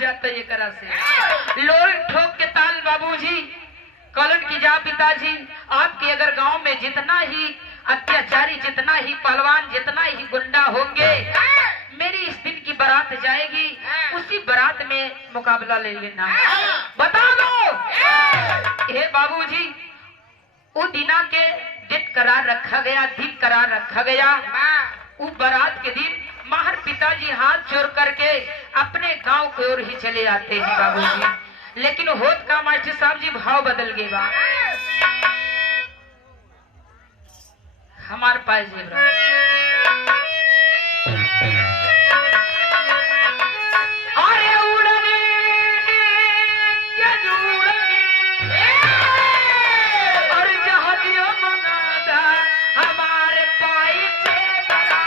जाता ये करा से लोल ठोक के ताल बाबूजी कलट की जा पिताजी आपके अगर गांव में जितना ही अत्याचारी जितना ही पहलवान जितना ही गुंडा होंगे मेरी इस दिन की बारात जाएगी उसी बारात में मुकाबला ले लेना बता दो। हे बाबूजी वो दिना के दिन करार रखा गया दिन करार रखा गया वो बारात के दिन माहर पिताजी हाथ जोड़ करके अपने गांव की ओर ही चले आते हैं बाबूजी। लेकिन होत का मास्टर साहब जी भाव बदल गए बा हमारे पास अरे उड़ने क्या उड़ने और जहाजियों मंगाता हमारे पाई से बड़ा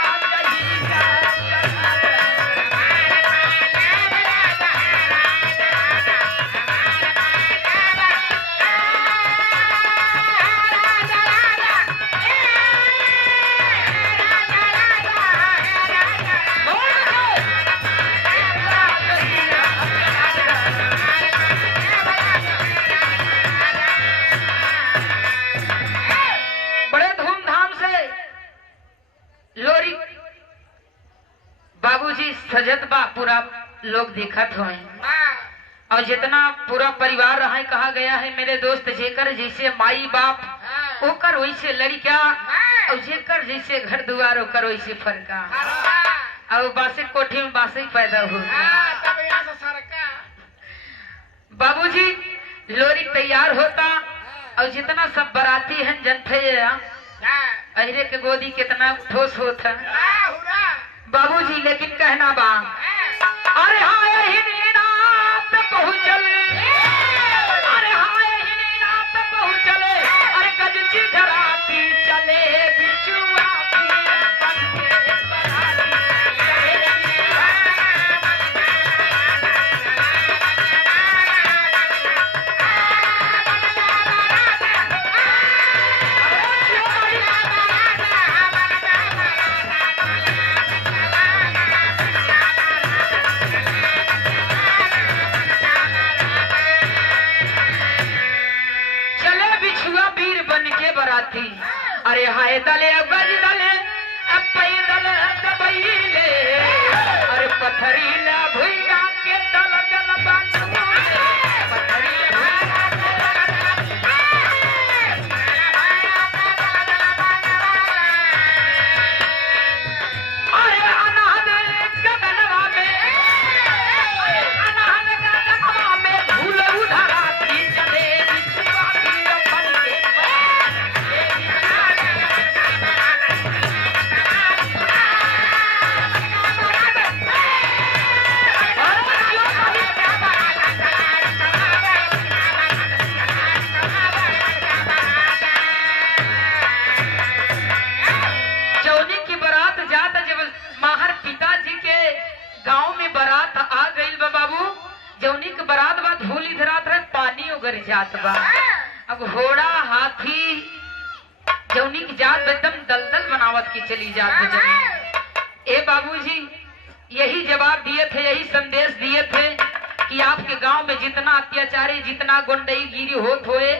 बाबूजी सजत बा पूरा लोग देखत हुए और जितना पूरा परिवार रहा है कहा गया है मेरे दोस्त जेकर जैसे माई बाप ओकर वैसे लड़का और जेकर जैसे घर दुआर ओकर वैसे फरका और बासे कोठी में बासे पैदा हो बाबूजी लोरी तैयार होता और जितना सब बराती हैं जनते अहरे के गोदी कितना ठोस होता बाबूजी। लेकिन कहना बा अरे हाँ यही नीना पे पहुँचल अरे हाँ यही नीना पे पहुँचल अरे गजची धराती चले बिचुआ अरे हाय दले गज दले पैदल दबैले अरे पथरीला भुइया के दल दल जात बा। अब घोड़ा हाथी जौनी की जात एकदम दलदल बनावत की चली जात ए बाबूजी यही जवाब दिए थे यही संदेश दिए थे कि आपके गांव में जितना अत्याचारी जितना गुंडई गिरी होत होए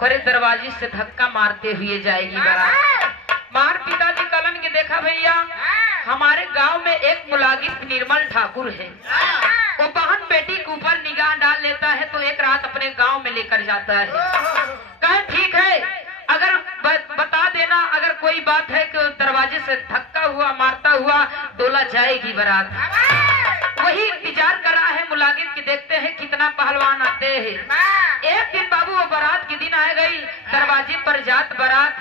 करे दरवाजे से धक्का मारते हुए जाएगी बारात। मार पिताजी कलन के देखा भैया हमारे गांव में एक मुलाजिम निर्मल ठाकुर है वो बहन बेटी के ऊपर निगाह डाल लेता है तो एक रात अपने गांव में लेकर जाता है। कहे ठीक है अगर बता देना अगर कोई बात है कि दरवाजे से धक्का हुआ मारता हुआ डोला जाएगी बारात। वही इंतजार कर रहा है मुलाजिम की देखते हैं कितना पहलवान आते हैं। एक दिन बाबू वो बारात के दिन आ गई दरवाजे पर जात बारात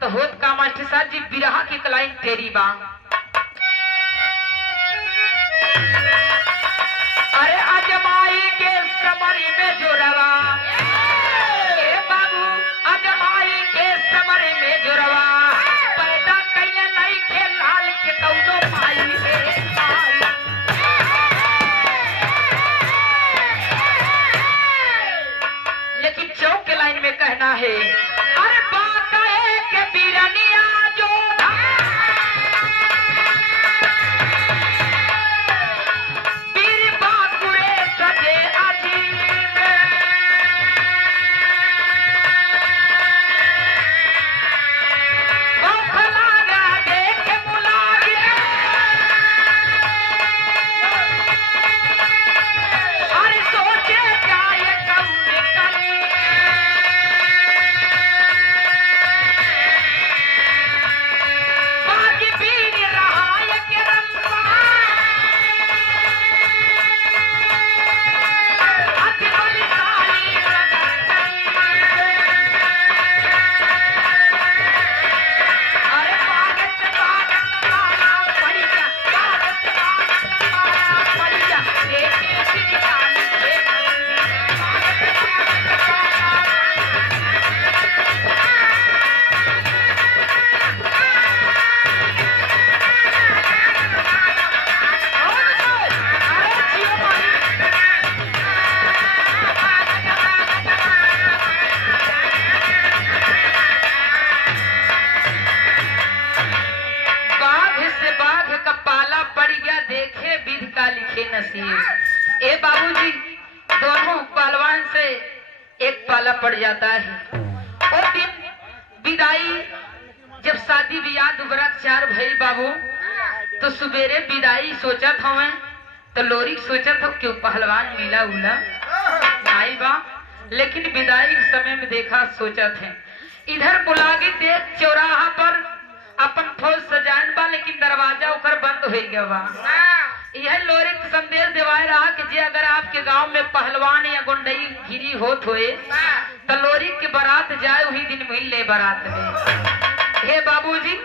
तो होत का मास्टर साहब जी बिरहा की कलाई तेरी बा अरे अजमाई के समरी में जोड़वा बाबू अजमाई के समरी में जोड़वा पैदा कैले नहीं के लाल के कौनो पाई लेकिन चौक के लाइन में कहना है अरे बात है के बीरनिया जोधा जिनका लिखे नसीब। ए बाबूजी, दोनों पहलवान से एक पाला पड़ जाता है। और दिन विदाई, जब शादी ब्याह दुबरा चार भइल बाबू, तो सुबेरे विदाई सोचत हवे, तो लोरी सोचत हो क्यों पहलवान मिला उला आई बा, लेकिन विदाई के समय में देखा सोचत है इधर बुलागी देख चौराहा पर अपन फौज सजान बा, लेकिन दरवाजा उकर बंद हो गया बा। यह लोरी के संदेश देवाए रहा कि जे अगर आपके गांव में पहलवान या गुंडई गिरी होत होए तो लोरी के बारात जाए वही दिन मिल ले बारात में। हे बाबूजी,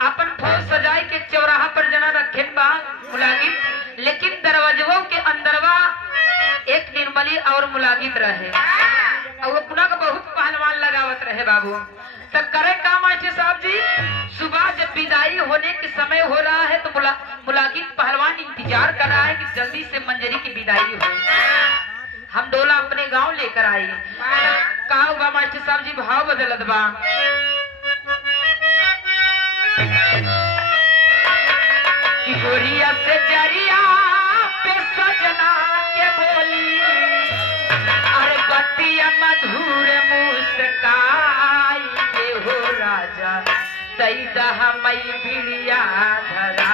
अपन फौज सजाए के चौराहा पर जना रखे बा मुलागित, लेकिन दरवाजों के अंदरवा एक निर्मली और मुलागित रहे और अपना का बहुत पहलवान लगावत रहे बाबू। तो करे काम आचे साहब जी, सुबह जब विदाई होने के समय हो रहा है तो मुलागित पहलवान इंतजार कर रहा है कि जल्दी से मंजरी की विदाई हो, हम डोला अपने गांव लेकर आई। कहा हुआ मास्टर साहब जी, भाव बदलत बा। कि गोरिया से जरिया पे सजना के बोली, अरे बतिया मधुर मुस्काई के हो राजा दई दहा मई बिड़िया धरा।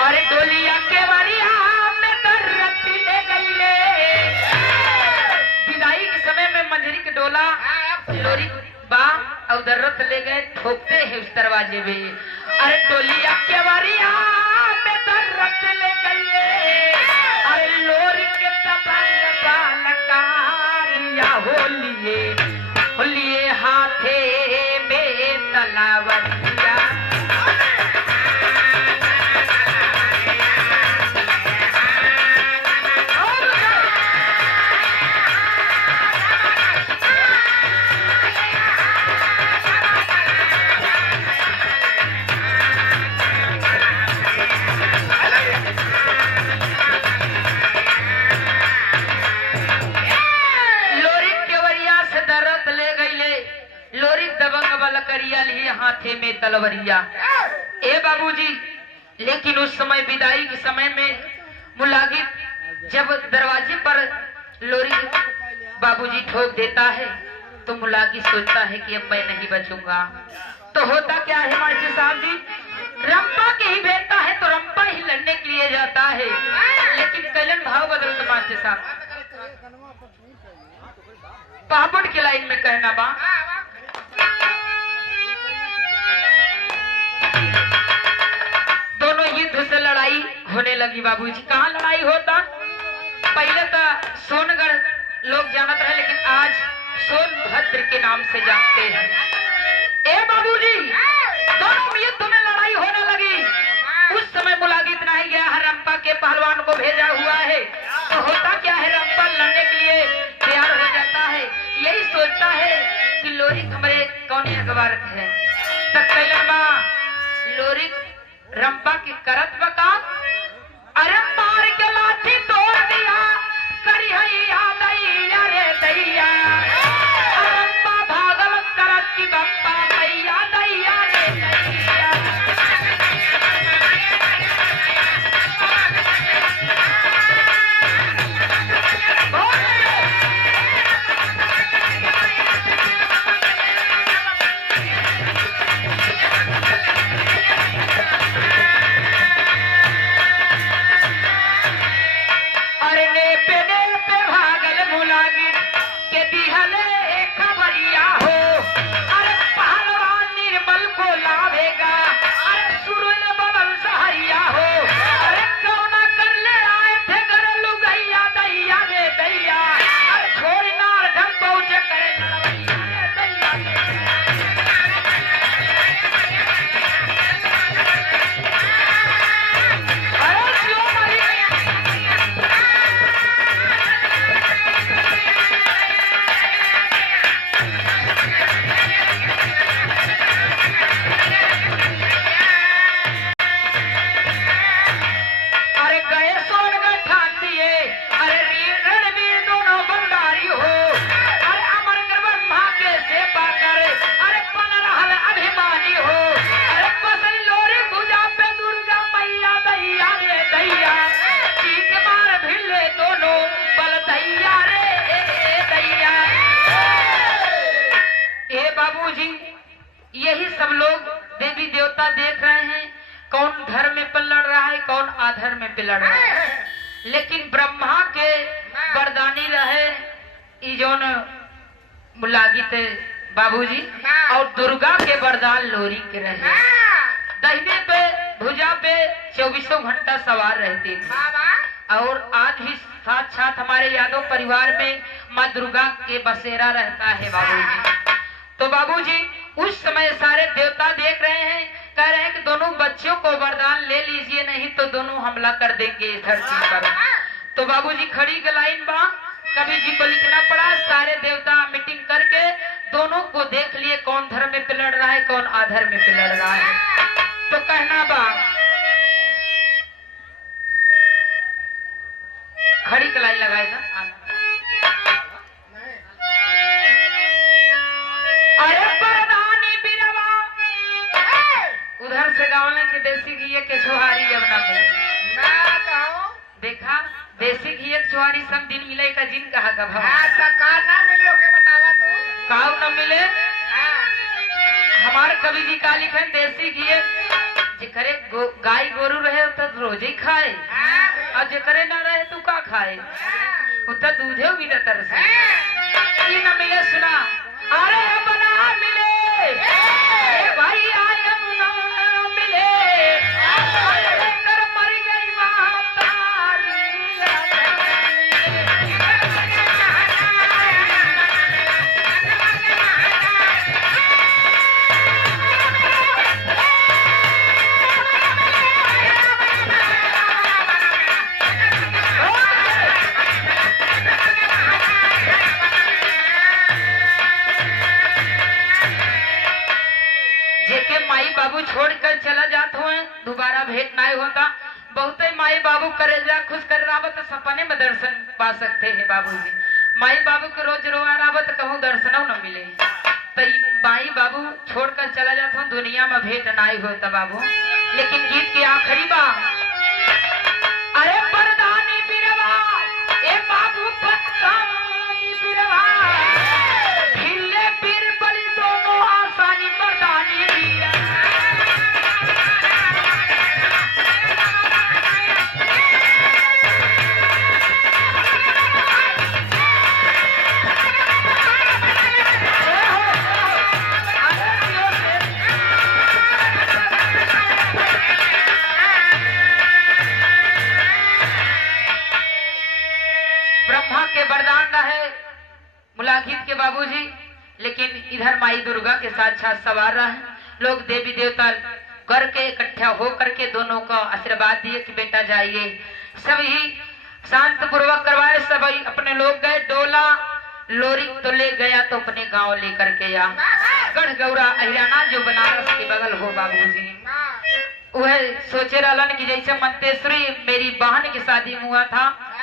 अरे डोलिया के वरिया में दर्रत ले गई ले, विदाई के समय में मंजरी के डोला लोरी बा और दर्रत ले गए, ठोकते हैं उस दरवाजे में। अरे डोलिया के वरिया में दर्रत ले गई ले, अरे लोरी के दबंग बालकारिया होलिए हाथे में तलावरिया। करिया लिए हाथे में तलवरिया। ए बाबूजी, लेकिन उस समय विदाई के समय में मुलागित जब दरवाजे पर लोरी बाबूजी ठोक देता है तो मुलागित सोचता है कि अब मैं नहीं बचूंगा। तो होता क्या है मास्टर साहब जी, रंपा के ही भेजता है तो रंपा ही लड़ने के लिए जाता है, लेकिन कलन भाव बदलता मास्टर साहब। पापड़ की लाइन में कहना बा, दोनों युद्ध से लड़ाई होने लगी बाबूजी। कहाँ लड़ाई होता, पहले तो सोनगढ़ लोग जानते रहे, लेकिन आज सोनभद्र के नाम से जानते हैं। ए बाबूजी, दोनों युद्ध में लड़ाई होने लगी। उस समय मुलागित नहीं गया है, रंपा के पहलवान को भेजा हुआ है। तो होता क्या है, रंपा लड़ने के लिए तैयार हो जाता है, यही सोचता है कि लोरी हमारे कौन अखबार है। तक लोरी रंपा की करत बका, अरे मार के लाठी तोड़ दिया करिया दैया रे दैया, रंपा भागल करत की बप्पा दैया दैया रे दैया। देवी देवता देख रहे हैं कौन धर्म में पे लड़ रहा है, कौन अधर्म में पे लड़ रहा है। लेकिन ब्रह्मा के वरदानी रहे ई जौन मुलागित बाबूजी, और दुर्गा के वरदान लोरी के रहे। दाहिने पे भुजा पे 24 घंटा सवार रहती थी। और आज भी साथ साथ हमारे यादव परिवार में माँ दुर्गा के बसेरा रहता है बाबूजी। तो बाबूजी उस समय सारे देवता देख रहे हैं, कह रहे हैं कि दोनों बच्चों को वरदान ले लीजिए, नहीं तो दोनों हमला कर देंगे इस धरती पर। तो बाबूजी खड़ी के लाइन बा, कवि जी को लिखना पड़ा। सारे देवता मीटिंग करके दोनों को देख लिए कौन धर्म में पे लड़ रहा है, कौन अधर्म में पे लड़ रहा है। तो कहना बा, खड़ी के लाइन लगाएगा। अरे परदानी बिरवा, उधर से गाँव के देसी घी के छुहारी अब ना मिले। देखा देसी घी एक छुहारी सब दिन मिले का जिन कहा का भाव ना मिले बतावा तो काऊ न मिले। हमारे कवि जी का लिखे देसी घी जेकरे गाय गोरू रहे तो रोज ही खाए, और जेकरे ना रहे तो का खाए, उतना दूधे भी न तरसे। ये न मिले सुना, अरे बना मिले भाई आयम न मिले, कर मर गई मातारी। माई बाबू छोड़कर चला जाते हुए दोबारा भेंट ना होता। बहुत माई बाबू करे जा खुश कर रहा तो सपने में दर्शन पा सकते हैं बाबूजी। माई बाबू को रोज रोआ रहा तो कहूँ दर्शन न मिले। तो माई बाबू छोड़कर चला जाता हूँ, दुनिया में भेंट ना होता बाबू। लेकिन गीत की आखिरी बा, अरे परदानी बिरवा ए बाबू परदानी बिरवा, हिले पीर बलि दोनों आसानी परदानी बिरवा। ब्रह्मा के वरदान रहे मुलागित के बाबूजी, लेकिन इधर माई दुर्गा के साथ साथ सवार रहे लोग। देवी देवता करके इकट्ठा हो करके दोनों को आशीर्वाद दिए कि बेटा जाइए। सभी शांत पूर्वक करवाए, सभी अपने लोग गए। डोला लोरी तो ले गया तो अपने गांव लेकर के या गढ़ गौरा अहिराना जो बनारस के बगल हो बाबूजी, वह सोचे रहलन कि जैसे मंतेश्वरी मेरी बहन की शादी हुआ था